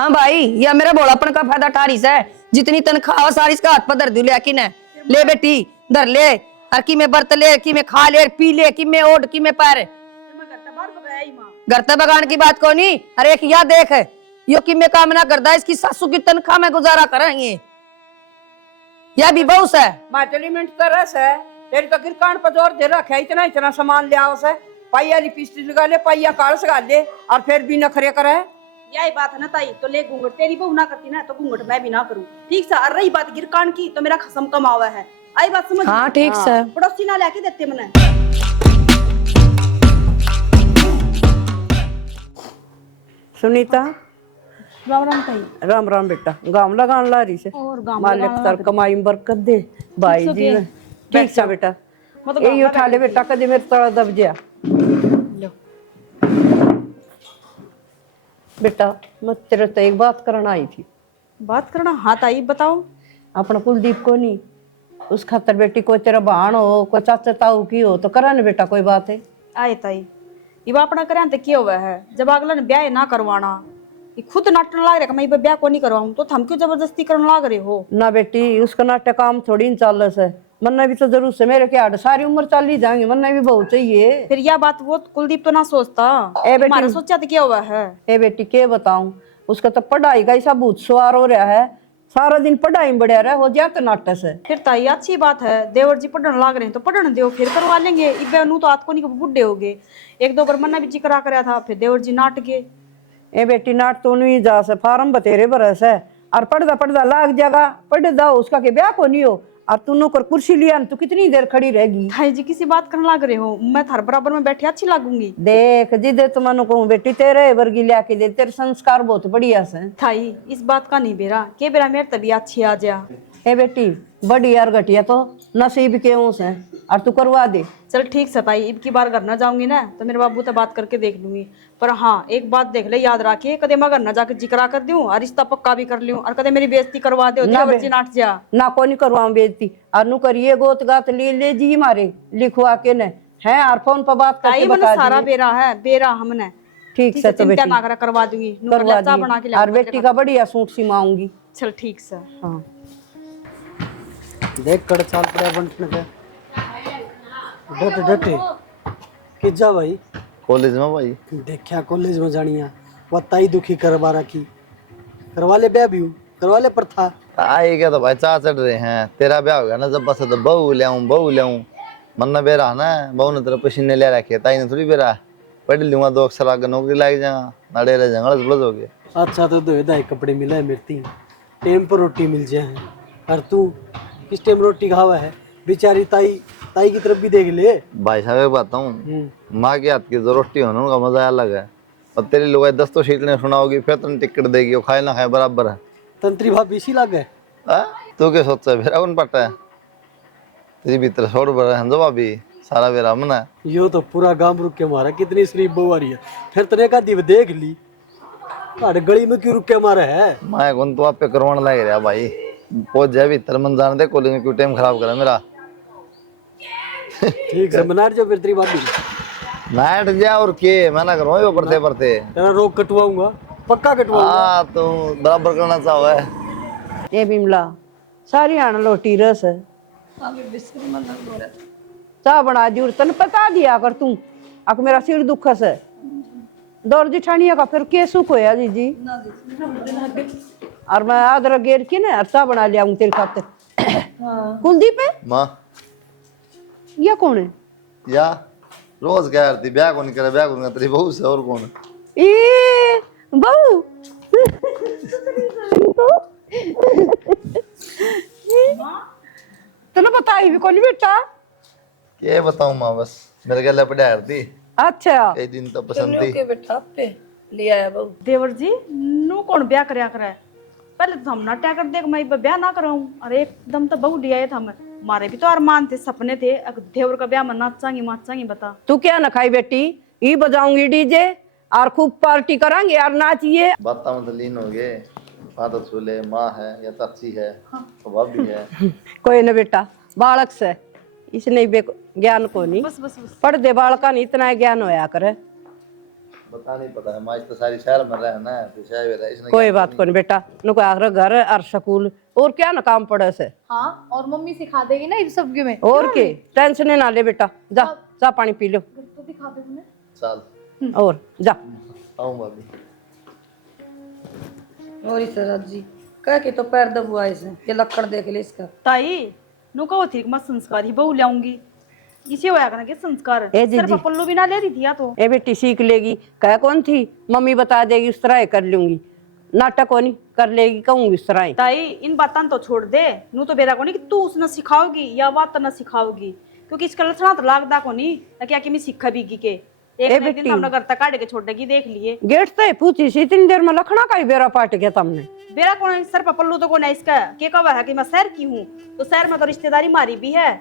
हाँ भाई, या मेरा भोलापन का फायदा ठारी से जितनी तनख्वाह हो सारी इसका हाथ पर धर दू लेकिन ले बेटी धर ले और की में बर्त ले की में खा ले पी ले की में ओढ़ की में पैर घर तक बगान की बात को नहीं। अरे एक या देख यो कि मैं काम ना करता इसकी सासू की तनख्वाह में गुजारा करेंगे यह भी बहुत है। माचलीमेंट तरस है तेरी तो गिरकान पर जोर दे रखा है इतना इतना सामान ले आओ से पाइया लिपस्टिक लगा ले पाइया कालस लगा ले और फिर भी नखरे करे। यही बात है ना ताई, तो ले घूंघट तेरी बहू ना करती ना तो घूंघट मैं भी ना करूं। ठीक सा। और रही बात गिरकान की तो मेरा खसम कमावा है। आई बात समझ? हाँ ठीक से पड़ोसी ना लेके देते मने। सुनीता राम राम ताई। राम राम बेटा गांव लगान ला रही से और गांव मालिक तर कमाई में बरकत दे भाई जी ने। ठीक सा बेटा ये उठा ले बेटा कदे मेरे तड़ा दब गया। बेटा मैं तेरे से एक बात करना आई थी। बात करना? हाँ ताई बताओ। अपना कुलदीप को नहीं उस खातर बेटी को तेरा बहन हो कोई चाचा ताऊ की हो तो करा ना बेटा कोई बात है। आए ताई ये अपना करे तो क्या हुआ है जब अगला ने ब्याह ना करवाना ये खुद नाटन लाग रहा मैं ब्याह को नहीं करवाऊं तो हम क्यों जबरदस्ती करने लाग रहे हो? ना बेटी उसका नाटक काम थोड़ी न चल है मन्ना भी तो जरूर से मेरे क्या सारी उम्र चल ही जाएंगे मन्ना भी बहुत चाहिए। फिर यह बात वो कुलदीप तो ना सोचता हमारा सोचा तो क्या हुआ है। ए बेटी क्या बताऊं उसका तो पढ़ाई का ऐसा भूत सवार हो रहा है सारा दिन पढ़ाई में बढ़िया रहा हो जाता नाटक से। फिर ताई अच्छी बात है देवर जी पढ़ने लाग रहे हैं तो पढ़ने दो फिर करवा लेंगे। इब्बे नू तो आत को नहीं बुढ़े हो गए एक दो बार मन्ना भी जिक्र करा था फिर देवर जी नाट गए। ए बेटी नाट तो नहीं जा से फार्म बतेरे बरस है और पढ़दा पढ़दा लाग जाएगा पढ़ जाओ उसका के ब्याह को नहीं हो और तू नौकर कुर्सी लिया तू कितनी देर खड़ी रहेगी। भाई जी किसी बात करने लग रहे हो मैं थार बराबर में बैठी अच्छी लगूंगी। देख जिदे तुम मनु कहूँ बेटी तेरे वर्गी लिया के दे तेरे संस्कार बहुत बढ़िया से। थाई इस बात का नहीं बेरा के बेरा मेरे तबीयत अच्छी आ जा। ए बेटी बड़ी यार घटिया तो नसीब के से और तू करवा दे। चल ठीक से ताई अब की बार घर ना जाऊंगी ना तो मेरे बाबू से बात करके देख लूंगी। पर हाँ एक बात देख ले याद रखिए कदे मैं घर ना जाकर जिक्र कर दूं और रिश्ता पक्का भी कर लूं और कदे मेरी बेइज्जती करवा दे नाट जा ना को नहीं करवाऊं बेइज्जती और नु करिए गोत गात ले जी मारे लिखवा के न है और फोन पर बात करके बता सारा बेरा है बेरा हमने। ठीक से तो बेटी ना करवा दूंगी बना के और बेटी का बढ़िया सूट सिमाऊंगी। चल ठीक से। हाँ देख कड़ चाल पड़ा बंटने का डटे डटे कि जा भाई कॉलेज में भाई देखा कॉलेज में जानिया बताई दुखी करवा रखी करवा ले ब्याह भी करवा ले पर था आए क्या तो भाई चाह चढ़ रहे हैं तेरा ब्याह हो गया ना जब बस तो बहू ले आऊं मन्ना बेरा ना बहू ने तेरा पसीने ले रखे ताई ने थोड़ी बेरा पढ़ लूंगा 2 अक्षर आगे नौकरी लग जाएगा नाड़े रह जाएगा प्लस हो गया। अच्छा तो दो दाई कपड़े मिला है मेरी टाइम पर रोटी मिल जाए और तू किस टाइम रोटी खावा है बेचारी ताई की तरफ भी देख ले। भाई साहब एक बात हूँ माँ के हाथ की जो रोटी होना उनका मजा अलग है और तेरी लोग 10 तो सीट ने सुनाओगी फिर तुम टिकट देगी वो खाए ना खाए बराबर है। तंत्री भाभी इसी लग है तू क्या सोचा फिर कौन पटा है तेरी भीतर छोड़ पड़ा है जो भाभी सारा बेरा मना यो तो पूरा गांव रुक के मारा कितनी शरीफ बहू आ रही है फिर तने का दिव देख ली अरे गली में क्यों रुक के मारा है मैं कौन तो आप पे करवाने लग रहा भाई पहुंच जाए भीतर मन जाने दे कॉलेज में क्यों टाइम खराब करा मेरा। ठीक है मना जो फिर तेरी भाभी नाइट जा और के मैं ना करूँ वो पढ़ते पढ़ते तेरा रोग कटवाऊंगा पक्का कटवाऊंगा। हाँ तो बराबर करना चाहो है ये बिमला सारी आना लोटी रस है चाह बना जूर तन पता दिया कर तू अक मेरा सिर दुखस है दौड़ जिठानिया का फिर के सुख होया जी और मैं अदरक गेर के ना चाह बना लिया तेरे खातिर। कुलदीप है माँ ये कौन है या रोज कह रही ब्याह कौन करे ब्याह कौन तेरी बहू से और कौन ए बहू तने बताई भी कौन बेटा क्या बताऊं माँ बस मेरे गले पे डाल दी। अच्छा एक दिन तो पसंद थी बेटा पे लिया है बहू। देवर जी नू कौन ब्याह करया करे पहले तो हम नाट्या कर देख मैं ब्याह ना कराऊं और एकदम तो बहू लिया था मैं मारे भी तो अरमान थे सपने थे देवर का ब्याह में नाचांगी बता। तू क्या न खाई बेटी ई बजाऊंगी डीजे और खूब पार्टी करांगे और नाचिए बात में तो लीन हो गए फादर छोले माँ है या चाची है तो भाभी है कोई न बेटा बालक से इसने ज्ञान को नहीं बस पढ़ दे बालका नहीं इतना ज्ञान होया करे बता नहीं पता है, माज तो सारी शहर में रहा ना, तो शायद इसने कोई बात को नहीं बेटा, नुको आखिर घर और स्कूल और क्या ना काम पड़े से। हाँ, और मम्मी सिखा देगी ना इन सब में। और के टेंशन ना ले बेटा, जा जा पानी पी लो तो दिखा दे तुम्हें। चल और जा। आऊं भाभी। और इस राज जी कह के तो पैर दबुआ इसे, ये लक्कड़ देख ले इसका। ताई नु कहो थी मैं संस्कार ही बहू लाऊंगी, इसे होया करना के संस्कार ए दीदी। सिर्फ पल्लू भी ना ले रही थी या तो ए बेटी सीख लेगी, कह कौन थी मम्मी बता देगी उस तरह ही कर लूंगी, नाटक होनी कर लेगी कहूंगी उस तरह ही। ताई इन बातों तो छोड़ दे, नू तो बेरा को नहीं कि तू उसने सिखाओगी या बात ना सिखाओगी, क्योंकि इसका लक्षण तो लागदा को नहीं क्या कि मैं सिखा भी के एक दिन बेटी। हमने घर तक काट के छोड़ेगी देख लिए। गेट से पूछी सी इतनी देर में लखना का ही बेरा पाट गया तुमने। बेरा कौन है सर पल्लू तो कौन है इसका के कहा है कि मैं शहर की हूँ, तो शहर में तो रिश्तेदारी मारी भी है।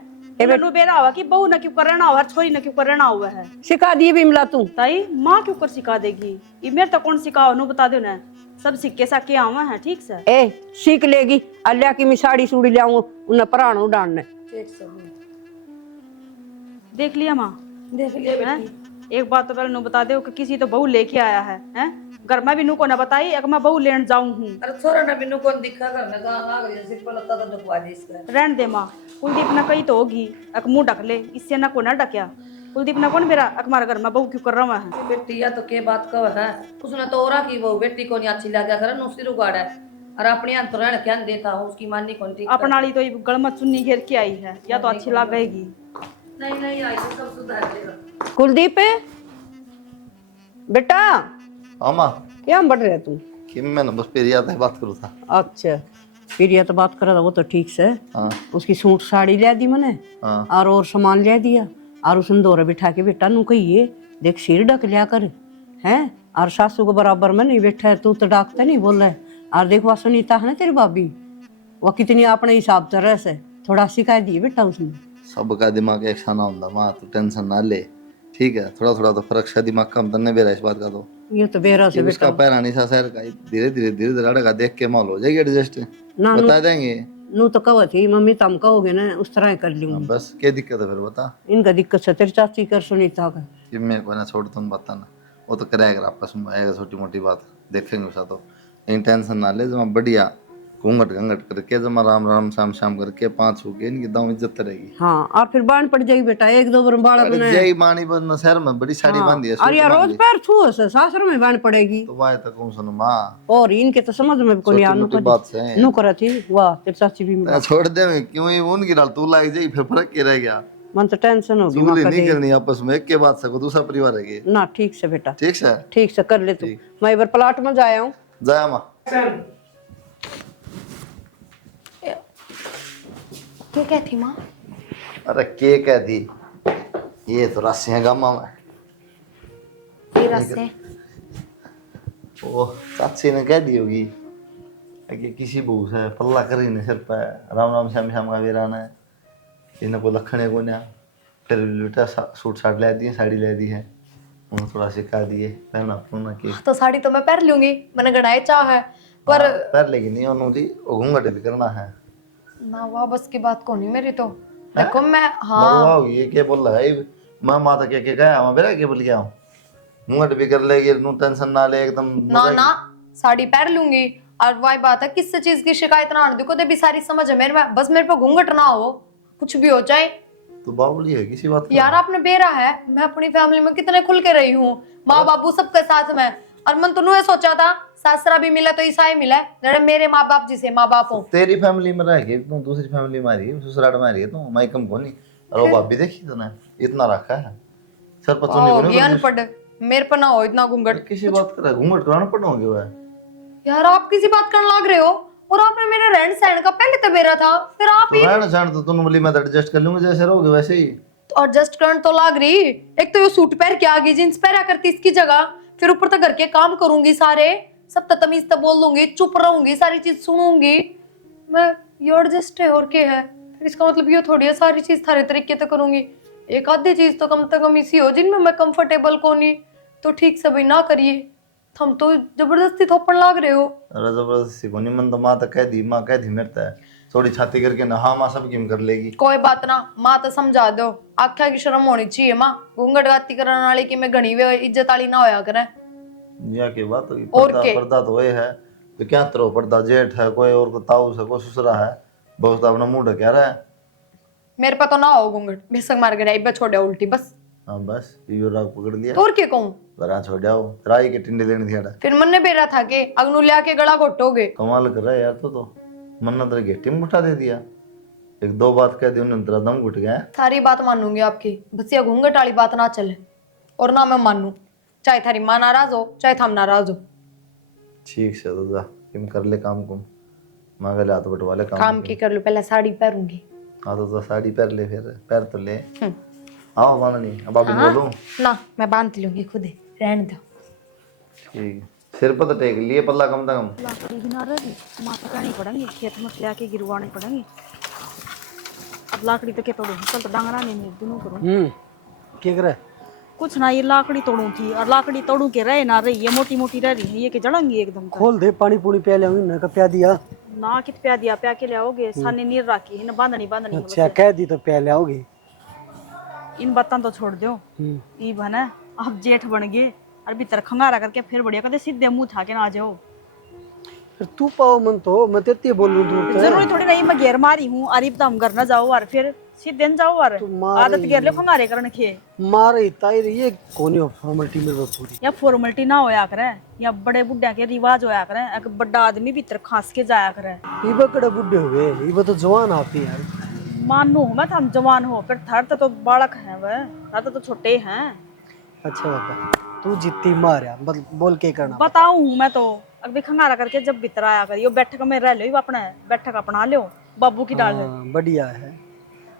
नू बेरा हुआ कि बहू ना क्यों करना हुआ, छोरी ना क्यों करना हुआ है। सिखा दिए बिमला तू। ताई माँ क्यों कर सिखा देगी, ये मेरे तो कौन सिखाओ नू बता दो ना, सब सिक्के साके आवा है ठीक से। ए सीख लेगी, अल्लाह की मैं साड़ी सूड़ी ले आऊं उन्हें पराणू डालने। देख लिया माँ, देख लिया हैं? एक बात तो पहले नू बता दो कि किसी तो बहू लेके आया है, हैं? घर में भी नू को ना बताई एक मैं बहू लेने जाऊं हूँ। अरे छोरा ना बिनु कौन दिखा करने का आ गया सिर पर लत्ता तो दबवा दे इसका। रहन दे माँ, कुलदीप ना कही तो होगी एक मुंह ढक ले, इससे ना को ना ढक्या। कुलदीप ना कौन मेरा हमारे घर में बहू क्यों कर रहा है। बेटी या तो के बात कह है, उसने तो औरा की वो बेटी को नहीं अच्छी लगा कर नुसी रुगाड़ा है, और अपने यहाँ तो रहने क्या देता हूँ उसकी माननी कौन थी। अपना वाली तो ये गल में चुन्नी घेर के आई है, या तो अच्छी लगेगी। नहीं नहीं आई तो सब सुधार देगा। कुलदीप बेटा हाँ माँ, क्या बढ़ रहे तू? कि मैंने बस फिर याद है बात करूँ था। अच्छा फिर ये तो बात करा था वो तो ठीक से। हाँ उसकी सूट साड़ी ले दी मैंने हाँ और सामान ले दिया, और उसने दौरे बिठा के बेटा नू कहिए देख सिर ढक लिया कर हैं, और सासू को बराबर में नहीं बैठा है, तू तो डाकता नहीं बोल रहा है। और देख वह सुनीता है ना तेरी भाभी, वह कितनी अपने हिसाब से रह से थोड़ा सिखा दिए बेटा उसने। सबका दिमाग एक सा ना होता माँ, तू टेंशन ना ले, ठीक है? थोड़ा थोड़ा तो फर्क सा दिमाग कम तन्ने बेरा इस बात का तो ये तो बेरा से उसका पैर सा शहर का धीरे धीरे धीरे धीरे का देख के माल हो जाएगी एडजस्ट, ना बता देंगे। नू तो कहो थी मम्मी तुम कहोगे ना उस तरह ही कर लूंगी। बस क्या दिक्कत है फिर बता। इनका दिक्कत से तेरी चाची कर सुनीता का। कि मेरे को ना छोड़ तुम बताना, वो तो कराएगा आपस में आएगा, छोटी मोटी बात देखेंगे उसका तो, इन टेंशन ना ले। जमा बढ़िया घूंघट घंघट करके जमा राम राम शाम शाम करके 5 हो गए, इनकी दाव इज्जत रहेगी। हाँ और फिर बांध पड़ जाएगी बेटा, एक दो बार बाड़ा बनाया। जय मानी बन शहर में बड़ी साड़ी बांधी है, और यार रोज पैर छू से सासर में बांध पड़ेगी। तो वाय तक कौन सुनो माँ, और इनके तो समझ में कोई छोटी मोटी बात से नु करा थी वाह तेरी चाची भी मिला। छोड़ दे मैं क्यों ही उनकी डाल तू लाग जाई, फिर फर्क क्या रह गया। मन तो टेंशन होगी चूली नहीं करनी आपस में, एक के बाद सको दूसरा परिवार है ना। ठीक से बेटा, ठीक से ठीक से कर ले तू। मैं इधर प्लाट में जाया हूँ। जाया माँ। क्या क्या थी माँ? अरे के कह दी, ये तो राशियां गामा में से ओ चाची ने कह दी होगी कि किसी बहू से पल्ला करी ने सिर पे राम राम श्याम श्याम का वीराना है, इन्हें को लखने को ना, फिर बेटा सूट साट ले दी, साड़ी ले दी है, उन्हें थोड़ा सिखा दिए पहना पुना की। तो साड़ी तो मैं पहन लूंगी, मैंने गढ़ाई चाह है पर पैर लेगी नहीं उन्होंने घूंघट भी करना है ना, वाह बस की बात को नहीं मेरी तो। देखो मैं हाँ ये क्या बोल रहा है माँ, माता क्या क्या कहा मैं बेरा क्या बोल गया हूँ, घूंघट भी कर लेगी, नो टेंशन ना ले एकदम ना ना साड़ी पहन लूंगी। और वही बात है किस चीज की शिकायत ना देखो तो भी सारी समझ है मेरे में, बस मेरे पे घूंघट ना हो, कुछ भी हो जाए। तो बाबुली है किसी बात यार आपने बेरा है, मैं अपनी फैमिली में कितने खुल के रही हूँ, माँ बाबू सबके साथ में, और मन तो ये सोचा था सासरा भी मिला तो ईसाई मिला, जरा मेरे माँ बाप जिसे माँ बाप हो। तेरी फैमिली में रह के तू दूसरी फैमिली में आ रही है, ससुराल में आ रही है, तू माई कम को नहीं। और वो भाभी देखी तो ना इतना रखा है सर पता नहीं अनपढ़ मेरे पर ना हो इतना घूंघट। किसी बात कर घूंघट कराना पड़ोगे वो यार आप किसी बात करने लग रहे हो, और आपने मेरे रहन सहन का पहले तो बेरा था, फिर आप तो रहना सहन तो तुम बोली मैं एडजस्ट कर लूंगा, जैसे रहोगे वैसे ही। तो एडजस्ट करने तो लग रही, एक तो ये सूट पहन के आ गई, जींस पहना करती इसकी जगह, फिर ऊपर तक घर के काम करूंगी सारे, सब तमीज तो बोल दूंगी, चुप रहूंगी, सारी चीज सुनूंगी मैं, ये एडजस्ट है और क्या है। फिर इसका मतलब ये थोड़ी है सारी चीज थारे तरीके से करूंगी, एक आधी चीज तो कम से कम इसी हो जिनमें मैं कंफर्टेबल को नहीं, तो ठीक से भाई ना करिए, हम तो जबरदस्ती थोपड़ लाग रहे हो। अरे जबरदस्ती को नहीं, मन तो माँ तो कह दी, माँ कह दी मेरे है थोड़ी छाती करके ना, हाँ माँ सब किम कर लेगी। कोई बात ना, माँ तो समझा दो, आख्या की शर्म होनी चाहिए माँ, घूंघट गाती करने वाली की मैं घनी वे इज्जत वाली ना होया करे। या की बात होगी, और पर्दा के? पर्दा तो ये है तो क्या तरो पर्दा, जेठ है कोई और को ताऊ से कोई ससुरा है, बहुत अपना मुंह ढके रहा है। मेरे पे तो ना हो घूंघट, बेसक मार गया इब्बे छोड़े उल्टी बस। हाँ बस यो राग पकड़ लिया, तो और के कहूं? वरा छोड़ जाओ, राई के टिंडे लेने थियाड़ा। फिर मन ने बेरा था के अगनू लिया के गला घोटोगे। कमाल कर रहा है यार, तो मन्ना तेरे गेटी में उठा दे दिया, एक दो बात कह दी उन्होंने, तेरा दम घुट गया है। सारी बात मानूंगी आपकी, बस ये घूंघट वाली बात ना चले और ना मैं मानू, चाहे थारी माँ नाराज हो चाहे थम नाराज हो। ठीक से तो जा तुम कर ले काम कुम, मांगे ले हाथ बटवा ले काम की कर लो, पहले साड़ी पहनूंगी। हाँ तो साड़ी पहन ले, फिर पैर तो ले आओ बांध नहीं, अब आप बोलो। ना मैं बांध लूंगी खुद ही, रहने दो। ठीक, सिर पर तो टेक लिए पल्ला कम से कम। लाकड़ी भी ना रही, माथा करनी पड़ेंगी, खेत में ले आके गिरवानी पड़ेंगी। अब लाकड़ी तो क्या तोड़ू, कल तो डांगरा नहीं दोनों करूँ। क्या कर रहा है? कुछ ना, ये लाकड़ी तोड़ू थी और लाकड़ी तोड़ू के रहे ना रही, ये मोटी मोटी रह रही है, ये के जड़ेंगी एकदम। खोल दे, पानी पूरी पिया लिया मैंने कहा, पिया दिया। ना कित प्या दिया, प्या के ले आओगे, सानी नीर राखी है ना, बांधनी बांधनी है अच्छा कह दी तो पिया ले आओगी। बस। इन बातों तो छोड़ दो, ई बना अब जेठ बन गए और भीतर खंगारा करके फिर बढ़िया कहते सीधे मुंह उठा के ना आ जाओ। फिर तू पाओ मन तो मैं तेती बोलूं दूर से। जरूरी थोड़ी नहीं मैं घेर मारी हूँ, अरे तो हम घर ना जाओ और फिर सीधे न जाओ और आदत घेर ले खंगारे करने के। मारे ताई रही है कोनी फॉर्मेलिटी में पूरी। या फॉर्मेलिटी ना होया करे, या बड़े बुढ़िया के रिवाज होया करे, एक बड़ा आदमी भीतर खास के जाया करे। ये बड़े बुड्ढे हो गए, ये तो जवान आती यार। मानू मैं हम जवान हो, फिर थर तो बालक है वह, थर तो छोटे हैं। अच्छा बाबा तू जितनी मारा मतलब बोल के करना बताऊं मैं तो अभी खंगारा करके जब भीतर आया करियो, बैठक में रह लो, अपना बैठक अपना लो, बाबू की डाल। बढ़िया है,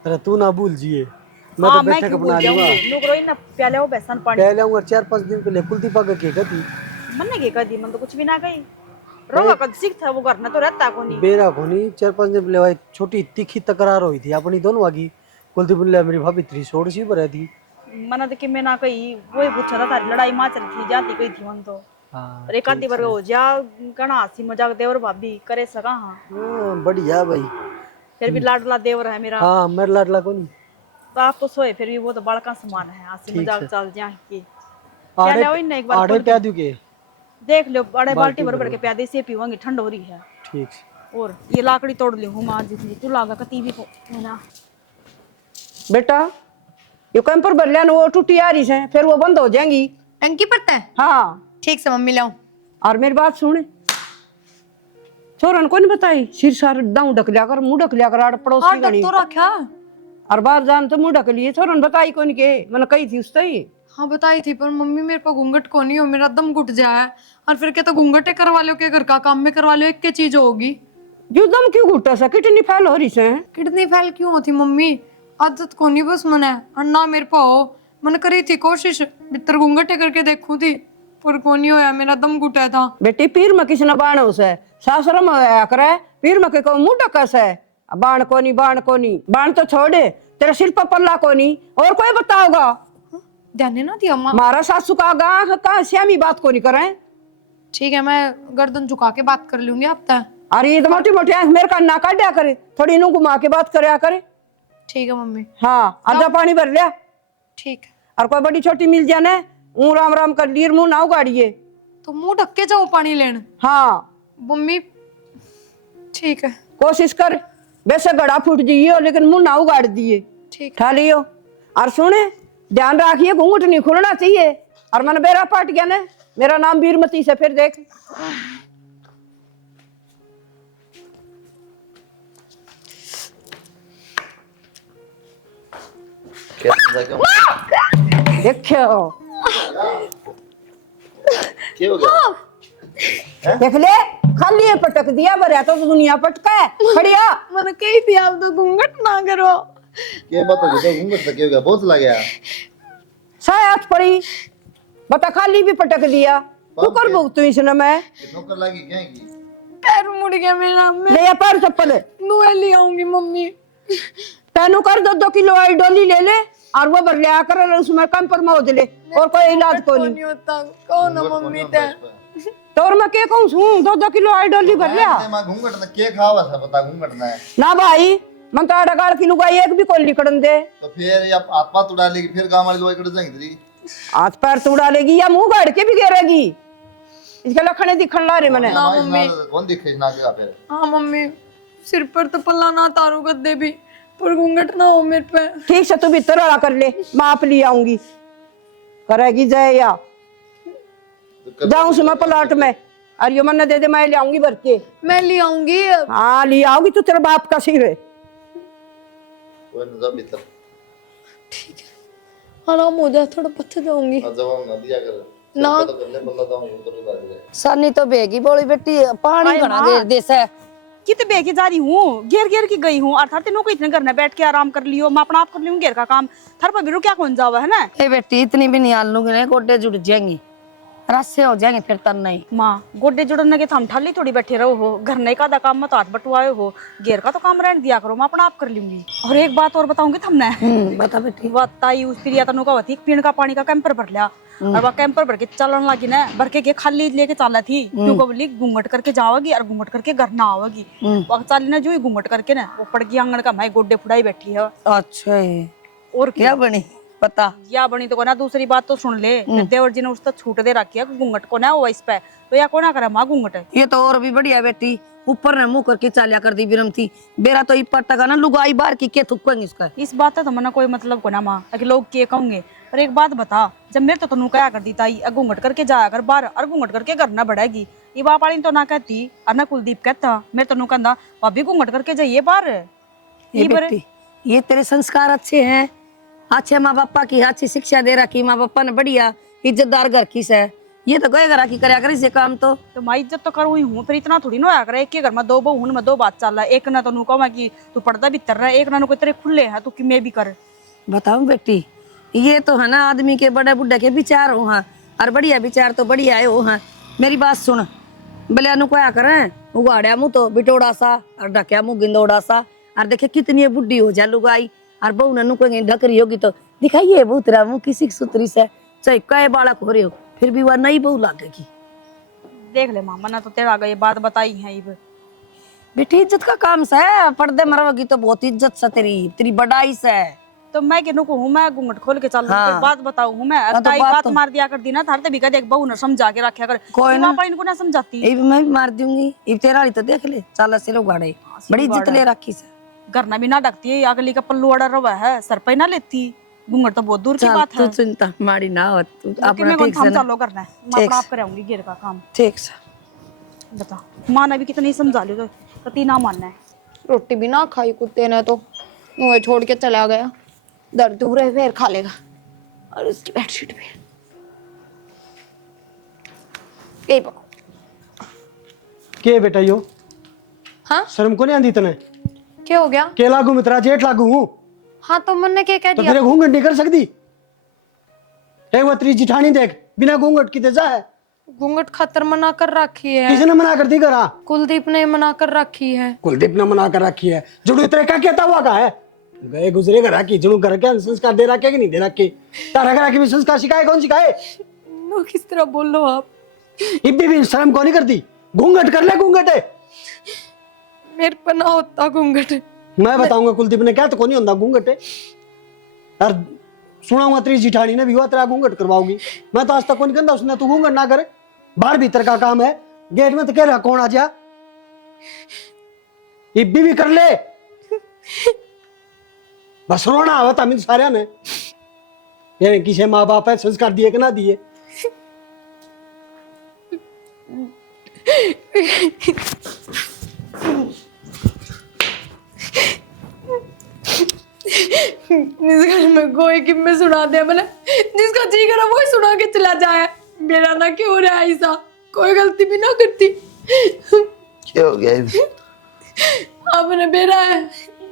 अरे तू ना भूल जिए, मैं हाँ तो मैं बैठक क्यों अपना भूल लूंगा। जाऊंगी, लोग रोई ना प्याले हो बेसन पानी। पहले आऊंगा 4-5 दिन पहले कुलती पाग के गती मन ने कह दी, मन तो कुछ भी ना गई, रोगा कद सीख था वो घर में तो रहता को नहीं। बेरा को नहीं 4-5 दिन पहले भाई छोटी तीखी तकरार हुई थी अपनी दोनों आगी। कुलती बुल्ला मेरी भाभी 300 सी पर थी। मना तो कि मैं ना कही, वही पूछा था तारी लड़ाई माँ चल थी जाती कही थी मन तो। हाँ और एक आधी बार हो जा कना हंसी मजाक देवर भाभी करे सका। हाँ बढ़िया भाई, फिर भी लाडला देवर है मेरा। हाँ मेरा लाडला को नहीं तो आप तो सोए, फिर भी वो तो बड़का समान है, हंसी मजाक चल जाए की। आड़े एक बार आड़े प्या दूं के देख लो, बड़े बाल्टी भर भर के प्यादे से पीवांगी, ठंड हो रही है। ठीक। और ये लाकड़ी तोड़ ली हूँ माँ जितनी तू लागा कती भी को ना। बेटा ये कैंपर भर लिया ना, वो टूटी आ रही है, फिर वो बंद हो जाएंगी। टंकी पड़ता है? हाँ ठीक से मम्मी लाऊं। और मेरी बात सुने, छोरन को नहीं बताई, सिर सार दाऊ ढक लिया कर, मुंह ढक लिया कर, आड़ पड़ोस हाँ की डक गणी तो रखा। और बाहर जान तो मुंह ढक लिए, छोरन बताई कौन के, मैंने कही थी उससे ही। हाँ बताई थी, पर मम्मी मेरे को घूंघट को नहीं हो, मेरा दम घुट जाए और फिर क्या तो घूंघटे करवा लो, क्या घर का काम में करवा लो, एक के चीज होगी। जो दम क्यों घुटा सा, कितनी फैल हो रही है। कितनी फैल क्यों होती मम्मी, आदत को नहीं बस मने, और ना मेरे को हो। मन करी थी कोशिश भीतर घूंघटे करके देखूं थी, पर को नहीं होया, मेरा दम घुटा था। बेटी पीर में किसी ने बाण उसे सासरम होया करे, पीर में के मुंह ढकस है, बाण को नहीं, बाण को नहीं, बाण तो छोड़े, तेरा सिर पर पल्ला को नहीं, और कोई बताओगा? ध्यान नहीं ना दिया अम्मा। मारा सासू का गा कहा श्यामी बात को नहीं करे। ठीक है, मैं गर्दन झुका के बात कर लूंगी अब तक। अरे ये तो मोटी मोटी आंख मेरे का ना काटा करे, थोड़ी नू घुमा के बात करया करे। ठीक है मम्मी। हाँ आधा पानी भर लिया। ठीक है। और कोई बड़ी छोटी मिल जाने ऊ राम राम कर लीर, मुंह ना उगाड़िए। तो मुंह ढक के जाओ पानी लेने। हाँ मम्मी ठीक है। कोशिश कर, वैसे गड़ा फूट जाइए लेकिन मुंह ना उगाड़ दिए। ठीक खा लियो। और सुने ध्यान रखिए, घूंघट नहीं खुलना चाहिए। और मन बेरा पाट गया ना, मेरा नाम वीरमती से, फिर देख। देखो क्या हो गया? देख ले, खाली पटक दिया, बरिया तो दुनिया पटका है। खड़िया मैंने कही थी आप तो घूंघट ना करो। क्या बात हो गई? तो घूंघट से क्या हो गया? बहुत लग गया। साथ पड़ी बता, खाली भी पटक दिया। तू कर भुगतू इसने मैं नौकर लगी क्या की? पैर मुड़ गया मेरा, मैं ले पैर चप्पल नुए ले आऊंगी मम्मी। तेनू कर 2-2 किलो आई डोली ले ले और वो भर लिया कर, और उसमें कम पर मौज ले, और कोई इलाज को नहीं होता। कौन है मम्मी ते? तो और मैं के कहूं छू, 2-2 किलो आई डोली भर लिया मैं घूंघट ने के खावा था पता घूंघट ने ना भाई। मन तो आड़ा गाल की लुगाई एक भी कोई निकड़न दे। तो फिर ये हाथ पाथ उड़ा लेगी, फिर गांव वाली लोग इकड़ जाएंगी तेरी। हाथ पैर तो उड़ा लेगी या मुंह गाड़ के भी गिरेगी। इसके लखने दिखण ला रे मने। कौन दिखे ना क्या फिर? हाँ मम्मी, सिर पर तो पल्ला ना तारू गद्दे भी, पर घूंघट ना हो मेरे पे। ठीक से तू भीतर वाला कर ले, माप ले आऊंगी। करेगी जय या जाऊं सुमा प्लाट में, और यो मन दे दे, मैं ले आऊंगी भर के। मैं ले आऊंगी। हाँ ले आओगी, तू तेरे बाप का सिर है। कोई न जा भीतर। आराम हो जाए थोड़ा, पत्थर जाऊंगी जवाब ना दिया कर ना। तो बल्ले बल्ला दाऊं उतर ही बाज गए। सानी तो बेगी बोली बेटी, पानी अरे घना माँ। घेर देस है। कितने बेगी जा रही हूँ, घेर घेर की गई हूँ, अर्थात तेनों को इतने घर में बैठ के आराम कर लियो, मैं अपना आप कर लियूँ घेर का काम। थर पर भी क्या कौन जावा है ना। ए बेटी इतनी भी नहीं आलूंगी ना, गोड्डे जुड़ जाएंगी, रस्से हो जाएंगे फिर तन नहीं। माँ गोड्डे जुड़ने के थम ठाली थोड़ी बैठे रहो हो, घर नहीं का काम मत हाथ बटवाए हो, घेर का तो काम रहने दिया करो, मैं अपना आप कर लूंगी। और एक बात और बताऊंगी थमने। बता बेटी। बताई उस प्रिया तनु का होती पीने का पानी का कैंपर भर लिया, और वह कैंपर भर के चलन लगी ना, भर के खाली लेके चला थी, क्योंकि बोली घूंघट करके जाओगी और घूंघट करके घर ना आओगी। वह चाली ना जो ही घूंघट करके ना, वो पड़ गई आंगन का, मैं गोड्डे फुड़ाई बैठी है। अच्छा है, और क्या बनी पता? या बनी तो को ना, दूसरी बात तो सुन ले, देवर जी ने उस तक छूट दे रखी है घूंघट को ना, वो इस पे तो या को ना करे माँ घूंघट। ये तो और भी बढ़िया बेटी, ऊपर ने मुंह करके चालिया कर दी बिरम थी, बेरा तो इपर तक ना लुगाई बार की के थुक्केंगे इसका। इस बात का तो मना कोई मतलब को ना माँ, कि लोग के कहोगे। पर एक बात बता, जब मेरे तो तनु क्या कर दी ताई, घूंघट करके जाया कर बाहर, और घूंघट करके घर ना बढ़ेगी। ये बाप वाली तो ना कहती, और ना कुलदीप कहता, मेरे तनु कहता भाभी घूंघट करके जाइए बाहर। ये बेटी, ये तेरे संस्कार अच्छे हैं, अच्छे माँ बापा की अच्छी शिक्षा दे रखी, माँ बापा ने बढ़िया इज्जतदार घर की से, ये तो गए घर की करया कर इसे काम तो मैं इज्जत तो करूँ ही हूँ, फिर इतना थोड़ी ना होया करे। एक के घर में दो बहू में दो बात चल रहा है, एक ना तो कहूँ मैं कि तू पर्दा भीतर रहा, एक ना कोई तेरे खुले है तो कि मैं भी कर। बताऊं बेटी, ये तो है ना आदमी के बड़े बुढ़े के विचार हो हाँ, और बढ़िया विचार तो बढ़िया है हो हाँ। मेरी बात सुन, भले अनु क्या करें, उगाड़िया मुँह तो बिटोड़ा सा और ढकिया मुँह गिंदोड़ा सा, और देखे कितनी बुढ़ी हो जा लुगाई, और बहू ननु को ढकरी होगी तो दिखाइए बहुतरा मुँह किसी सुतरी से, चाहे कई बालक हो रहे हो, फिर भी वह नई बहू लागेगी। देख ले मामा ना तो तेरा आगे ये बात बताई है। ये बेटी इज्जत का काम से है, पर्दे मरवागी तो बहुत इज्जत से तेरी तेरी बड़ाई से। तो मैं किन्नू को हूँ, मैं घूंघट खोल के चल रही हूँ, हाँ। फिर बात बताऊ हूँ मैं। तो ताई बात बात तो- मार दिया कर दी ना, थारते भी कह देख बहू ने समझा के रखा कर, कोई ना। पापा इनको ना समझाती। ये भी मैं भी मार दूंगी, ये तेरा वाली तो देख ले, चाला से लोग गाड़े बड़ी इज्जत ले रखी से। घर ना भी ना ढकती है, अगली का पल्लू अड़ा रवा है, सर पे ना लेती, घूंघट तो बहुत दूर की चल बात तू है। चिंता मारी ना हो, तू लेकिन अपना मैं कौन ठीक से थाम ना, चालो करना है, मैं ठीक अपना आप से। कराऊंगी घेर का काम। ठीक से। बता माँ ने भी कितनी समझा लियो, तो कति ना मानना है। रोटी भी ना खाई कुत्ते ने तो, मुझे छोड़ के चला गया। दर्द दूर है फिर खा लेगा। और उसकी बेडशीट पे यही पकड़ो। के बेटा यो हाँ शर्म को नहीं आंदी तने? क्या हो गया? के लागू मैं तेरा जेठ लागू हूँ, हाँ तो मैंने क्या कह तो दिया? तेरे घूंघट नहीं कर सकती? एक बार तेरी जिठानी देख, बिना घूंघट की जा है। घूंघट खातर मना कर रखी है, किसी ने मना कर दी करा? कुलदीप ने मना कर रखी है। कुलदीप ने मना कर रखी है, जुड़ू तेरे का कहता हुआ का है? गए गुजरे घर की जुड़ू घर के संस्कार दे रखे कि नहीं दे रखे? तारा घर की भी संस्कार सिखाए, कौन सिखाए? नो किस तरह बोल लो आप? इब्बी भी शर्म को नहीं करती? घूंघट कर ले, घूंघट है। मेरे पर ना होता घूंघट। मैं बताऊंगा कुलदीप ने क्या, तो कौन होता घूंघट है। और सुनाऊंगा तेरी जिठानी ने भी हुआ तेरा घूंघट करवाओगी। मैं तो आज तक कौन कहता उसने तू घूंघट ना करे, बाहर भीतर का काम है, गेट में तो कह रहा कौन आ जा। इब्बी भी कर ले, बस रोना आवता मिल सारे ने, ये किसे माँ बाप है संस्कार दिए कि ना दिए। इस घर में कोई कि मैं सुना दे, मैंने जिसका जी करा वो सुना के चला जाए। मेरा ना क्यों रहा ऐसा, कोई गलती भी ना करती। क्या हो गया इधर? आपने बेरा है,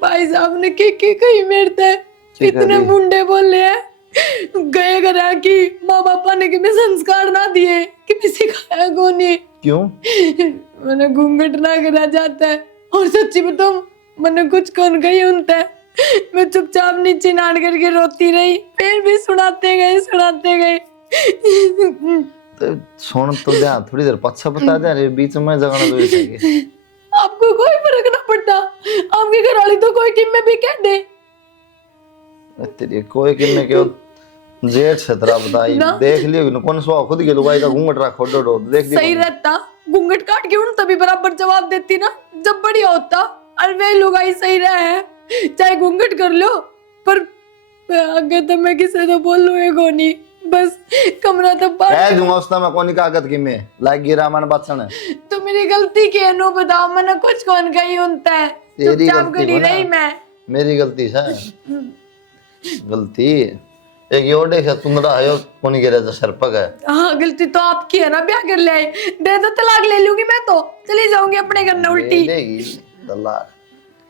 भाई साहब ने के कहीं मेरता है, इतने मुंडे बोले हैं, गए करा कि माँ बापा ने कि मैं संस्कार ना दिए, कि मैं सिखाया को नहीं। क्यों? मैंने घूंघट ना करा जाता है, और सच्ची बताऊं मैंने कुछ कौन गई उनते, मैं चुपचाप नीचे नाड़ करके रोती रही, फिर भी सुनाते गए। तो सुन तो जा, थोड़ी देर पच्छा बता दे, अरे बीच में जगह ना दो चाहिए। आपको कोई फर्क ना पड़ता, आपकी घरवाली तो कोई किम में भी कह दे। तेरी कोई किन्ने क्यों? जेठ से तेरा बताई देख लियो न कौन सो खुद के लुगाई का घूंघट रखो डो देख लियो सही रहता घूंघट काट के उन तभी बराबर जवाब देती ना जब बढ़िया होता। और वे लुगाई सही रहे चाहे घूंघट कर लो पर आगे तो मैं किसे तो बोल लूँ एगो नहीं बस कमरा तो कह पार दूंगा उसने मैं कोनी कागज की में लाइक गिरा मन बात है तो मेरी गलती के नो बताओ मैंने कुछ कौन कही होता है तेरी चुपचाप गलती खड़ी हो ना। रही मैं मेरी गलती है गलती एक योडे से तुंदरा है कोनी गिरा जो सरपक है हाँ गलती तो आपकी है ना ब्याह कर ले दे दो तलाक ले लूंगी मैं तो चली जाऊंगी अपने घर न उल्टी लेगी तलाक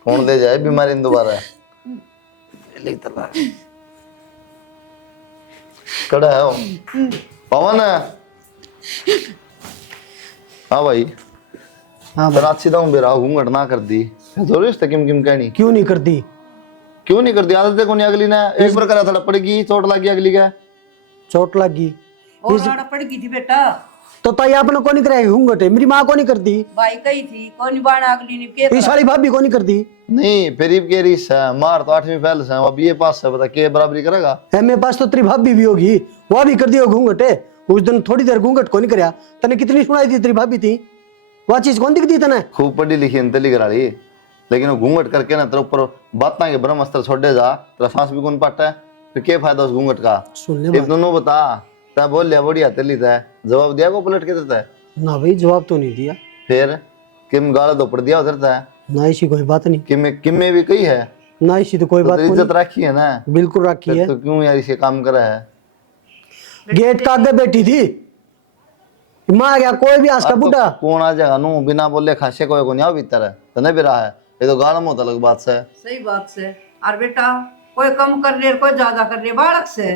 कौन दे जाए बीमारी दोबारा ले तलाक कड़ा है वो पवन है हाँ भाई हाँ पर अच्छी तो बेरा घूंघट ना कर दी जरूरी है किम किम कहनी क्यों नहीं करती? क्यों नहीं कर दी आदत देखो नहीं अगली ने एक बार करा था पड़ेगी चोट लगी अगली का चोट लगी और राड़ा पड़ गई थी बेटा तो ताई आपने को नहीं कराई घूंघट है, मेरी माँ को नहीं करती, भाई कही थी कौन बाणा अगली ने के ये सारी भाभी को नहीं करती नहीं फिर के रीस है मार तो 8वीं फेल से अब ये पास है बता के बराबरी करेगा है मेरे पास तो तेरी भाभी भी होगी, वो भी कर दी हो घूंघट है। उस दिन थोड़ी देर घूंघट को नहीं कराया, तने कितनी सुनाई थी तेरी भाभी थी, वह चीज कौन दिखती तने? खूब पढ़ी लिखी अंतली करा ली लेकिन वो घूंघट करके ना तेरे ऊपर बातें के ब्रह्म अस्त्र छोड़े जा तेरा सांस भी कौन पाटा है फिर क्या फायदा उस घूंघट का? सुन ले ये दोनों बता तय बोल लिया बढ़िया तेली तय जवाब दिया को पलट के देता है ना भाई जवाब तो नहीं दिया, फिर किम गाला दोपड़ दिया उधर तय ना ऐसी कोई बात नहीं, किम में भी कही है ना ऐसी तो कोई तो बात तेरी नहीं, इज्जत रखी है ना बिल्कुल रखी फिर है। तो क्यों यार इसे काम करा है गेट का आगे बैठी थी, माँ आ गया कोई भी आस्का अब तो बुढ़ा कौन आ जाएगा नू बिना बोले खासे कोई को नहीं आओ भीतर है तो नहीं भी रहा है ये तो गाल में होता अलग बात से सही बात से। और बेटा कोई कम कर ले कोई ज्यादा कर ले बालक से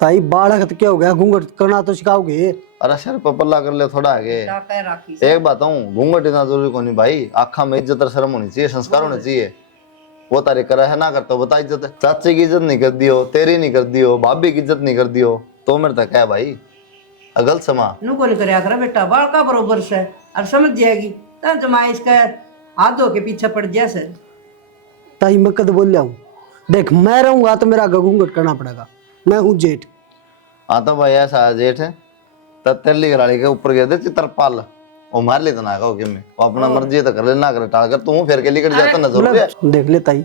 ताई बालक तो क्या हो गया, घूंघट करना तो सिखाओगे। अरे सर पर पल्ला कर ले थोड़ा आगे क्या कह राखी एक बात हूँ घूंघट इतना जरूरी को नहीं भाई आखा में इज्जत और शर्म होनी चाहिए संस्कार होने चाहिए वो तारी करा है ना करता बता इज्जत है चाची की इज्जत नहीं कर दियो तेरी नहीं कर दियो भाभी की इज्जत नहीं कर दियो तो मेरे तक है भाई अगल समा नु को नहीं करया कर बेटा बालका बरोबर से और समझ जाएगी तब जमा इसका हाथ धो के पीछे पड़ गया से। ताई मैं कद बोल रहा हूँ, देख मैं रहूंगा तो मेरा घूंघट करना पड़ेगा, मैं हूँ जेठ। हाँ तो भाई ऐसा है जेठ है तब तेली गराड़ी के ऊपर गए थे तरपाल वो मार लेता ना कहो कि मैं वो अपना मर्जी तो कर ले ना करे टाल कर तू फिर के लेकर जाता ना जरूर है देख ले ताई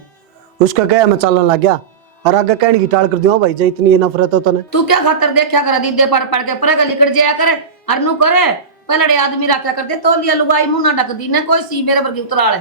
उसका क्या मैं चालन लग गया और आगे कहने की टाल कर दियो भाई जे इतनी नफरत हो तो ने तू क्या खातर देखा कर दीदे पढ़ पढ़ के परे गली कर जाया करे और नु करे पहले आदमी रखा करते तौलिया लुगाई मुंह ना ढक दी ना कोई सी मेरे वर्गी उतराल है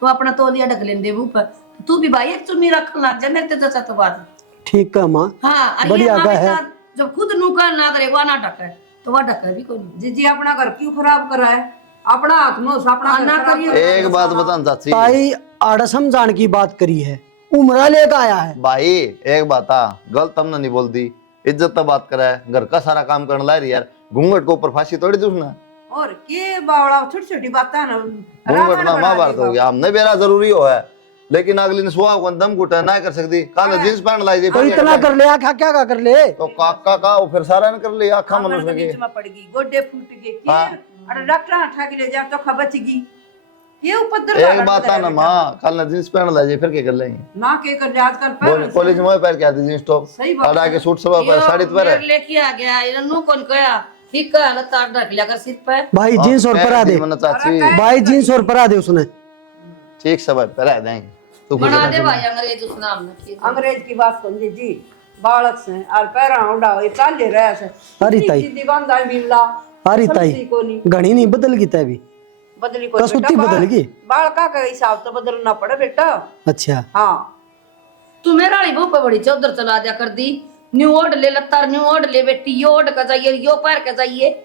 तू अपना तौलिया ढक लेंदे मुंह पर तू भी भाई एक चुन्नी रख लग जा मेरे ते जैसा तो बात ठीक है माँ, हाँ और ये बढ़िया माँ का है। बेटा जब खुद नु कर ना करे वो ना ढके तो वह ढके भी कोई नहीं जीजी अपना घर क्यों खराब करा है अपना हाथ में अपना घर ना खराब करिए। करा है। एक बात बता चाची ताई आड़सम जान की बात करी है, उमरा लेकर आया है। भाई एक बात आ गलत हमने नहीं बोल दी इज्जत तो बात करा है घर का सारा काम करने ला रही यार घूंघट को ऊपर फांसी तोड़ी दी उसने और के बावड़ा छोटी छोटी बातें ना घूंघट ना महाभारत हो गया हमने बेरा जरूरी हो है लेकिन अगली ने सुहा को दम घुटा ना कर सकती काले जींस पहन लाई तो इतना कर ले आखा क्या कर ले, तो काका का वो फिर सारा ने कर लिया आखा मनुष्य के बीच में पड़ गई गोडे फूट गए के हाँ। अरे डॉक्टर उठा के ले जा तो खबर गई ये उपद्रव एक वाला बात बदला है ना बेटा। माँ कल ने जींस पहन लाई फिर क्या कर लेंगे ना के कर आजकल पर कॉलेज में पहन के आती जींस टॉप सही बात और आके सूट सलवार पर साड़ी तो पहने लेके आ गया ये नु कौन कया ठीक है ना तार ढक लिया कर सिर पे भाई जींस और परा दे, मन चाची भाई जींस और परा दे उसने। ठीक सब है पहरा देंगे तू खुश बना रह। दे भाई अंग्रेज उस नाम ने अंग्रेज की बात समझे जी बालक से और पैरा उड़ा ये चाल ले रहा है अरे ताई। सीधी बांधा मिलला अरे समझी ताई को नहीं घनी नहीं बदल गई तय भी, बदली को कसौटी बदल गई। बालका का हिसाब तो बदलना पड़े बेटा। अच्छा हाँ तू मेरा ही भूख बड़ी चौधर चला दिया कर दी न्यू ओड ले लत्तार न्यू ओड ले बेटी यो ओड का चाहिए यो पैर का चाहिए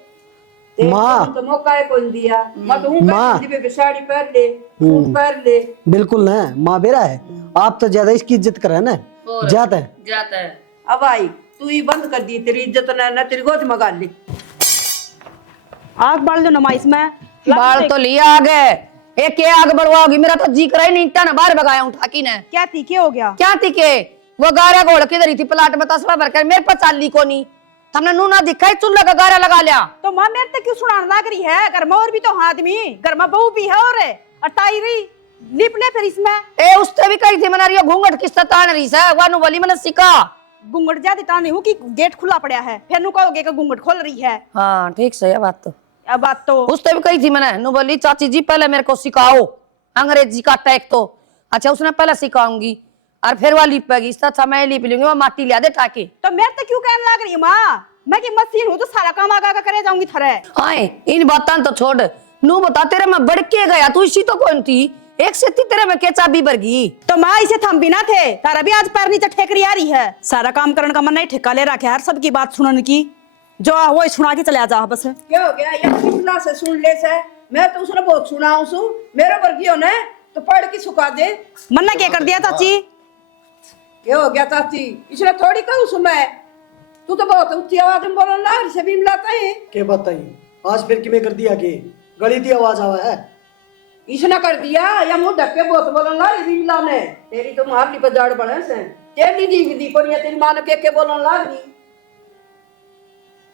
माँ तो मौका है कौन दिया मत हूँ माँ। पे साड़ी पहन ले सूट पहन ले बिल्कुल ना माँ बेरा है, आप तो ज्यादा इसकी इज्जत करे ना ज्यादा है। जाता है अब आई तू ही बंद कर दी तेरी इज्जत ना तेरी गोद में गाल ली आग बाल दो नमा इसमें बाल तो लिया आगे एक के आग बढ़वाओगी मेरा तो जी करा ही नहीं इतना ना बाहर भगाया उठा की ने क्या तीखे हो गया क्या तिके वो गारा घोड़ के धरी थी प्लाट में तस्वा भरकर मेरे पर चाली को नहीं हमने नू ना दिखा चूल्हा का गारा लगा लिया तो माँ मेरे तक क्यों सुनाने लग रही है घर में और भी तो आदमी घर में बहू भी है और अटाई रही लिप ले फिर इसमें ए उससे भी कही थी मना रही घूंघट किस तान रही है वानु वाली मैंने सिखा घूंघट ज्यादा टाणी हूँ कि गेट खुला पड़ा है, फिर नु कहोगे कि घूंघट खोल रही है। हाँ ठीक से है बात तो। अब बात तो उस टाइम कही थी मैंने, नु बोली चाची जी पहले मेरे को सिखाओ अंग्रेजी का टैग तो। अच्छा उसने पहले सिखाऊंगी और फिर वह लिपेगी, इससे अच्छा मैं लिप लूंगी, वह माटी लिया दे टाके। तो मैं तो क्यों कहने लग रही हूँ माँ, मैं की मशीन हूँ तो सारा काम आगा करे जाऊंगी थरे। आए इन बातां तो छोड़, नु बता तेरे में बढ़ के गया तू, इसी तो कौन थी एक से थी तेरे में के चाबी भरगी। तो माँ इसे थम भी ना थे, तारा भी आज पैर नीचे ठेकरी आ रही है। सारा काम करने का मन नहीं, ठेका ले रखा है हर सबकी बात सुनने की, जो वो सुना के चला जा बस। क्या हो गया ये कितना से सुन ले से, मैं तो उसने बहुत सुनाऊं सु, मेरे वर्गियों ने तो पढ़ के सुखा दे। मन्ना क्या कर दिया चाची? क्या हो गया चाची, इसने थोड़ी कहूं सु मैं, तू तो बहुत ऊंची आवाज में बोलने लग से भी मिलाता है। के बताइए आज फिर किमें कर दिया के गली थी आवाज आवा है। इसने कर दिया या मुंह ढक के बहुत बोलने लग भी मिला ने, तेरी तो मारली पर जाड़ बने से, तेरी दी दी पर ये तेरी मां ने के बोलने लग गई,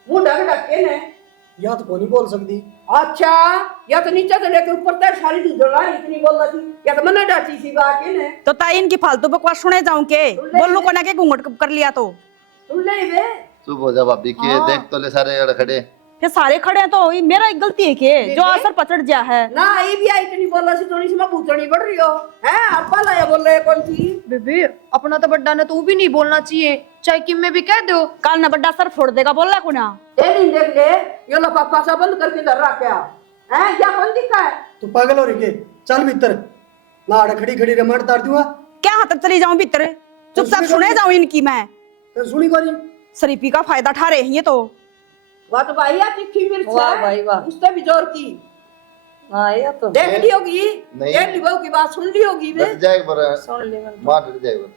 मुंह ढक ढक के ने। या तो कोई नहीं बोल सकती। अच्छा या तो नीचे से लेके ऊपर तक सारी दूध रहा इतनी बोल रही थी, या तो मना डांटी सी बात के ने। तो ताई इनकी फालतू बकवास सुने जाऊं के, बोलू को ना के घूंघट कर लिया तो सुन ले वे चुप हो जा भाभी के देख तो ले सारे अड़ खड़े। फिर सारे खड़े हैं तो ये मेरा एक गलती है के जो असर पचड़ जा है ना, ये भी आई इतनी बोल रही थोड़ी सी मैं पूछनी पड़ रही हो है, आप वाला ये बोल रहे कौन थी? बेबी अपना तो बड्डा ने तू भी नहीं बोलना चाहिए, चाहे किम में भी कह दो। काल ना बड्डा सर फोड़ देगा बोला को ना। तेरी देख ले ये लो पापा सा बंद करके धर रहा क्या है, या कौन दिखा है? तू पागल हो रही के, चल भीतर ना अड़ खड़ी खड़ी रमण तार दूंगा। क्या हाथ चली जाऊं भीतर, चुपचाप सुने जाऊं इनकी मैं। तो सुनी कौन? शरीफी का फायदा ठा रहे हैं ये तो। वाह तो भाई या तीखी मिर्च वाह है भाई वाह। उससे भी जोर की हाँ ये तो देख ली होगी, नहीं। देख ली बहू की बात सुन ली होगी वे। डट जाए पर सुन ले मैंने। मार डट जाए पर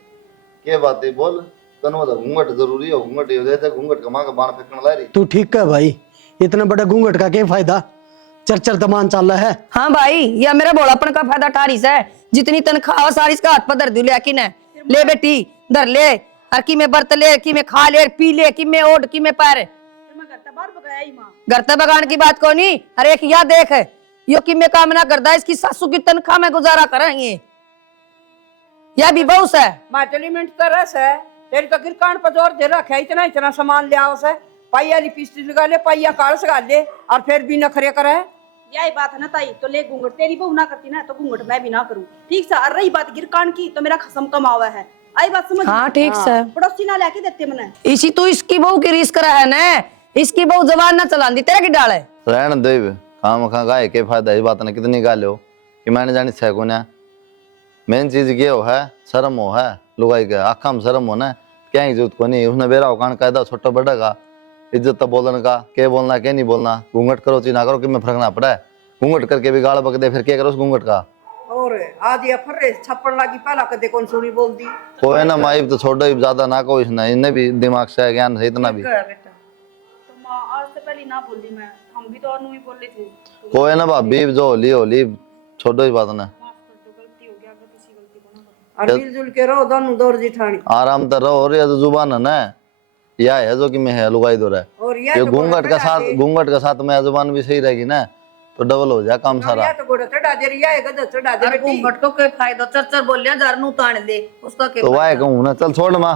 के बात है बोल, तनु तो घूंघट जरूरी है, घूंघट ये देते घूंघट का मां का बाण फेंकने ला रही। तू ठीक है भाई, इतना बड़ा घूंघट का क्या फायदा, चरचर तमान चल रहा है। हाँ भाई यह मेरा भोलापन का फायदा टारिस है, जितनी तनख्वाह सारी इसका हाथ पर धर दू लेकिन है। ले बेटी धर ले, और की में बर्त ले, की में खा ले, पी ले, की में ओढ़, की में पैर। घर तक बगान की बात को नहीं, हर एक या देख यो कि मैं काम ना करता, इसकी सासू की तनख्वाह में गुजारा करेंगे, यह भी बहुत है। माचली मिनट तरस है, तेरी तो गिरकान पर जोर दे रखा है, इतना इतना सामान ले आओ से, पाइया लिपस्टिक लगा ले, पाइया कालस लगा ले, और फिर भी नखरे करे। यही बात है ना ताई, तो ले घूंघट तेरी बहू ना करती ना तो घूंघट मैं भी ना करूं, ठीक से। और रही बात गिरकान की तो मेरा खसम कमावा है, आई बात समझ? हाँ ठीक से। पड़ोसी ना लेके देते मने। इसी तो इसकी बहू की रीस करा है ना, इसकी बहू जबान ना चलांदी, तेरे की डाल है। रहन दे काम खा गाय के फायदा इस बात ने कितनी गाल हो कि मैंने जानी छे को ना। मेन चीज ये हो है शर्म हो है, लुगाई के आखा में शर्म हो ना, क्या इज्जत को नहीं उसने बेरा कान कायदा छोटा बड़ा का इज्जत तो बोलन का, के बोलना के नहीं बोलना, घूंघट करो ची ना करो कि मैं फर्क ना पड़ा है, घूंघट करके भी गाल बक दे फिर क्या करो उस घूंघट का। और आज ये फर्रे छप्पड़ लागी पहला कदे कौन सुनी बोल दी कोई ना माई तो छोड़ो ही ज्यादा ना को इसने, इन्हें भी दिमाग से ज्ञान है इतना भी। तो माँ आज से पहले ना बोली मैं, हम भी तो अनु ही बोले थे। कोई ना भाभी जो होली छोड़ो ही बात ना, माफ कर दो, गलती हो गया, अगर किसी गलती को ना करो। और मिलजुल के रहो दोनों दौर जिठानी। आराम तो रहो, और ये तो जुबान है ना, या है जो कि मैं है लुगाई दो रहा है, और ये घूंघट का साथ में जुबान भी सही रहेगी ना तो डबल हो जाए काम सारा। तो गोड़ा चढ़ा दे रही है, गधा चढ़ा दे अरे बेटी। घूंघट को कोई फायदा, चरचर बोलिया जर नू तान दे उसका के तो वाह कहूँ ना, चल छोड़ माँ,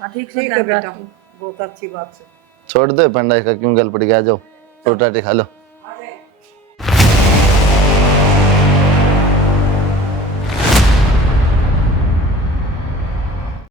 हाँ ठीक से ठीक है बेटा, बहुत अच्छी बात से। छोड़ दे पंडा का क्यों गल पड़ गया, जाओ रोटी खा लो।